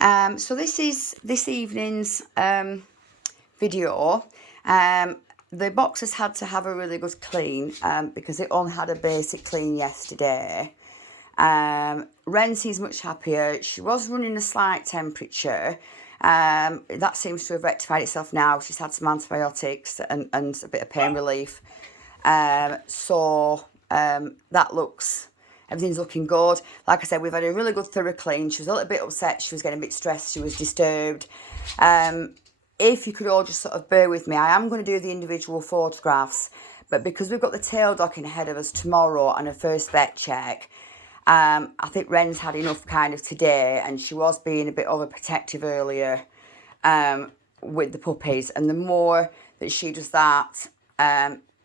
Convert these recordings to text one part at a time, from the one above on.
So this is this evening's video. The boxes had to have a really good clean because it only had a basic clean yesterday. Ren seems much happier. She was running a slight temperature. That seems to have rectified itself now. She's had some antibiotics and a bit of pain relief. That looks, everything's looking good. Like I said, we've had a really good thorough clean. She was a little bit upset. She was getting a bit stressed. She was disturbed. If you could all just sort of bear with me, I am going to do the individual photographs, but because we've got the tail docking ahead of us tomorrow and a first vet check, I think Ren's had enough kind of today, and she was being a bit overprotective earlier with the puppies. And the more that she does that,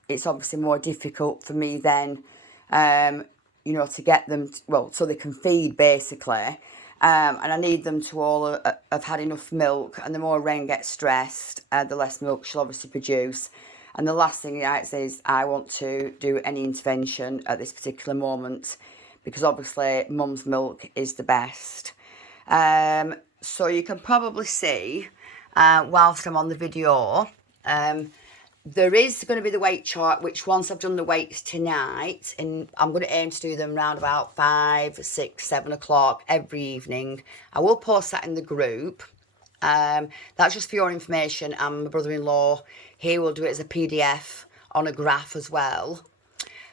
it's obviously more difficult for me then, to get them, so they can feed basically. And I need them to all have had enough milk. And the more Ren gets stressed, the less milk she'll obviously produce. And the last thing I say is I want to do any intervention at this particular moment, because obviously mum's milk is the best. So you can probably see, whilst I'm on the video, there is going to be the weight chart, which once I've done the weights tonight, and I'm going to aim to do them around about 5, 6, 7 o'clock every evening. I will post that in the group. That's just for your information. And my brother-in-law, he will do it as a PDF on a graph as well.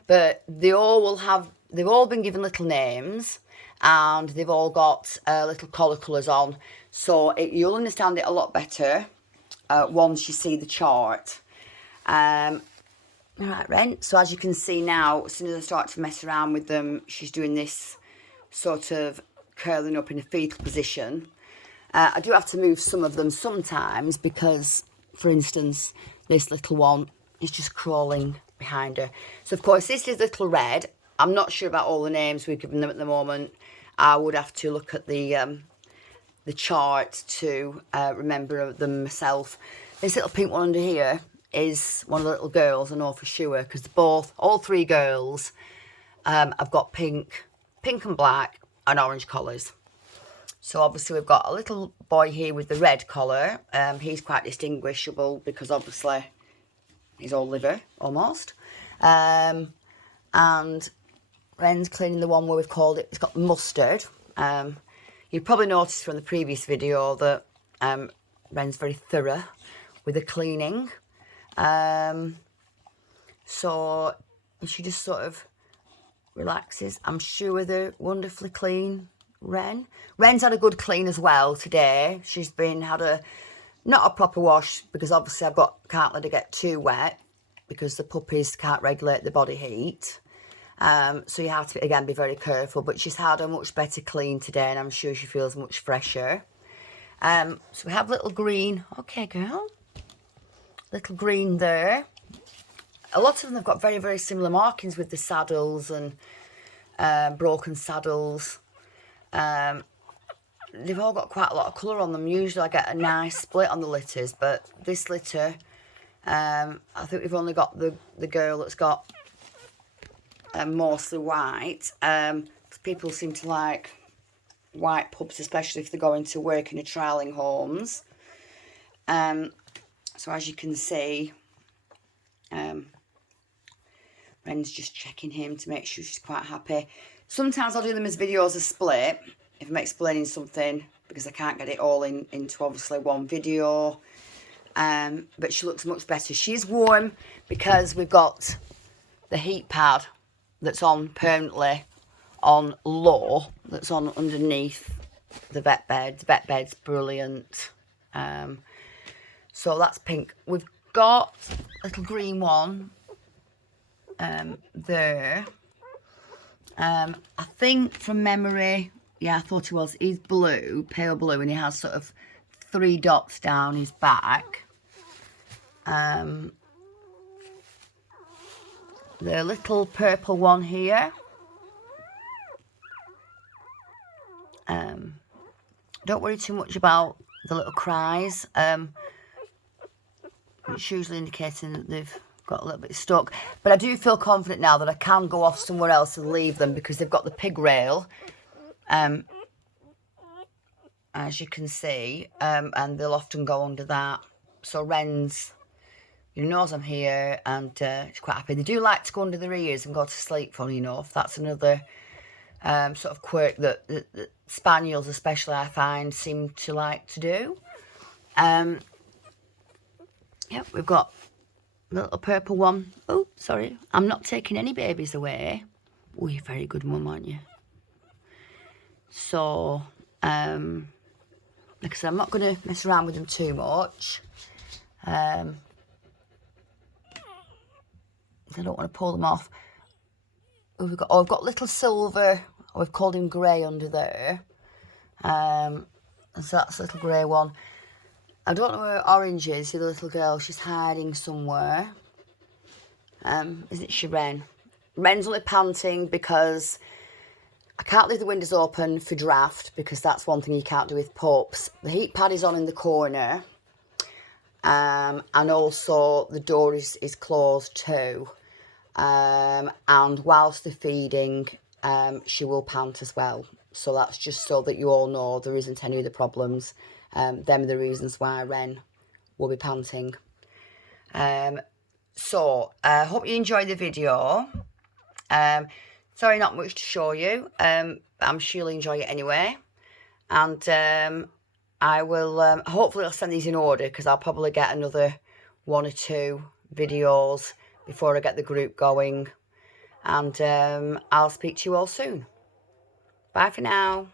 But they've all been given little names, and they've all got little collar colours on. So you'll understand it a lot better once you see the chart. All right, Ren. So as you can see now, as soon as I start to mess around with them, she's doing this sort of curling up in a fetal position. I do have to move some of them sometimes because, for instance, this little one is just crawling behind her. So, of course, this is Little Red. I'm not sure about all the names we've given them at the moment. I would have to look at the chart to remember them myself. This little pink one under here is one of the little girls, I know for sure, because all three girls have got pink and black and orange collars. So obviously we've got a little boy here with the red collar. He's quite distinguishable because obviously he's all liver almost. And Ren's cleaning the one where we've called it, it's got mustard. You probably noticed from the previous video that Ren's very thorough with the cleaning. So she just sort of relaxes. I'm sure they're wonderfully clean, Ren. Ren's had a good clean as well today. She's not a proper wash, because obviously can't let her get too wet because the puppies can't regulate the body heat. So you have to, again, be very careful. But she's had a much better clean today, and I'm sure she feels much fresher. So we have little green. Okay, girl. Little green there. A lot of them have got very, very similar markings with the saddles and broken saddles. They've all got quite a lot of colour on them. Usually I get a nice split on the litters, but this litter, I think we've only got the girl that's got mostly white. People seem to like white pups, especially if they're going to work in a trialling homes. So as you can see, Ren's just checking him to make sure she's quite happy. Sometimes I'll do them as videos, a split, if I'm explaining something, because I can't get it all into obviously one video. But she looks much better. She's warm because we've got the heat pad that's on permanently on low, that's on underneath the vet bed. The vet bed's brilliant. So that's pink. We've got a little green one there. I think from memory, yeah, I thought he was. He's blue, pale blue, and he has sort of 3 dots down his back. The little purple one here. Don't worry too much about the little cries. It's usually indicating that they've got a little bit stuck. But I do feel confident now that I can go off somewhere else and leave them, because they've got the pig rail as you can see, and they'll often go under that. So Wren's, you knows I'm here, and she's quite happy. They do like to go under their ears and go to sleep, funny enough. That's another sort of quirk that spaniels especially, I find, seem to like to do. Yep, we've got the little purple one. Oh, sorry, I'm not taking any babies away. Oh, you're a very good mum, aren't you? So, like I said, I'm not going to mess around with them too much. I don't want to pull them off. Oh, I've got little silver, we've called him grey under there. So that's a little grey one. I don't know where Orange is, the little girl. She's hiding somewhere. Isn't she, Wren? Wren's only panting because I can't leave the windows open for draft, because that's one thing you can't do with pups. The heat pad is on in the corner. And also the door is closed too. And whilst they're feeding, she will pant as well. So that's just so that you all know there isn't any other problems. Them are the reasons why Wren will be panting. So I hope you enjoyed the video. Sorry, not much to show you. I'm sure you'll enjoy it anyway. And I will, hopefully I'll send these in order, because I'll probably get another 1 or 2 videos before I get the group going. And I'll speak to you all soon. Bye for now.